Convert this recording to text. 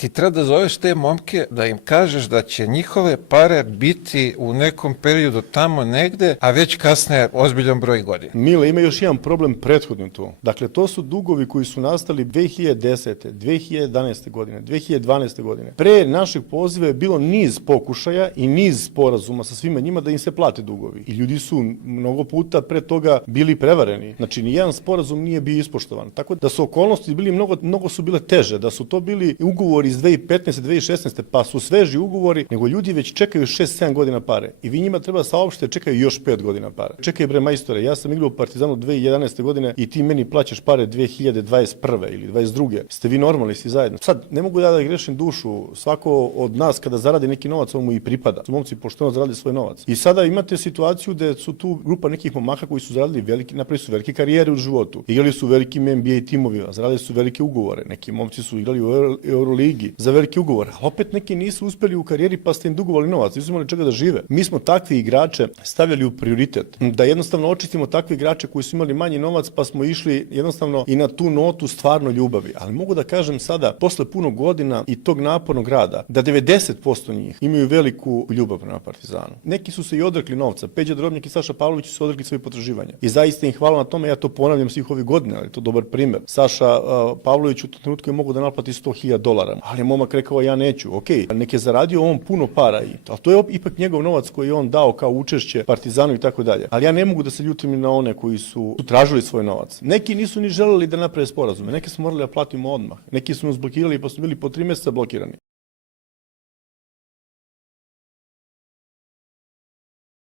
Ti treba da zoveš te momke da im kažeš da će njihove pare biti u nekom periodu tamo negde, a već kasne ozbiljan broj godina. Mile, ima još jedan problem prethodno tu. Dakle, to su dugovi koji su nastali 2010. 2011. godine, 2012. godine. Pre našeg poziva je bilo niz pokušaja i niz sporazuma sa svima njima da im se plate dugovi. I ljudi su mnogo puta pre toga bili prevareni. Znači, nijedan sporazum nije bio ispoštovan. Tako da su okolnosti bili mnogo su bile teže, da su to bili ugovori iz 2015. 2016. pa su sveži ugovori, nego ljudi već čekaju 6-7 godina pare. I vi njima treba saopštiti čekaju još 5 godina pare. Čekaj bre majstore, ja sam igrao u Partizanu 2011. godine i ti meni plaćaš pare 2021. ili 22. Ste vi normalni, si zajedno. Sad, ne mogu da grešim dušu, svako od nas kada zaradi neki novac, on mu i pripada. Su momci pošteno zaradi svoj novac. I sada imate situaciju da su tu grupa nekih momaka koji su zaradili napravili su velike karijere u životu. Igrali su velikim NBA timovima, zaradili su velike ugovore. Neki momci su igrali u Euroligi za velike ugovore. A opet neki nisu uspeli u karijeri pa ste im dugovali novac, nisu imali čega da žive. Mi smo takvi igrače stavljali u prioritet. Da jednostavno očistimo takve igrače koji su imali manji novac pa smo išli jednostavno i na tu notu stvarno ljubavi. Ali mogu da kažem sada, posle puno godina i tog napornog rada, da 90% njih imaju veliku ljubav prema Partizanu. Neki su se i odrekli novca. Peđa Drobnjak i Saša Pavlović su se odrekli svoje potraživanja. I zaista im hvala na tome, ja to ponavljam svih ovih godina, ali to je dobar primer. Saša Pavlović u tom trenutku je mogao da naplati $100.000, ali je momak rekao ja neću. Ok, nek je zaradio on puno para, ali to je ipak njegov novac koji je on dao kao učešće Partizanu i tako dalje. Ali ja ne mogu da se ljutim na one koji su tražili svoj novac. Neki nisu ni želeli da naprave sporazume, neki smo morali da platimo odmah. Neki su nas blokirali pa smo bili po 3 meseca blokirani.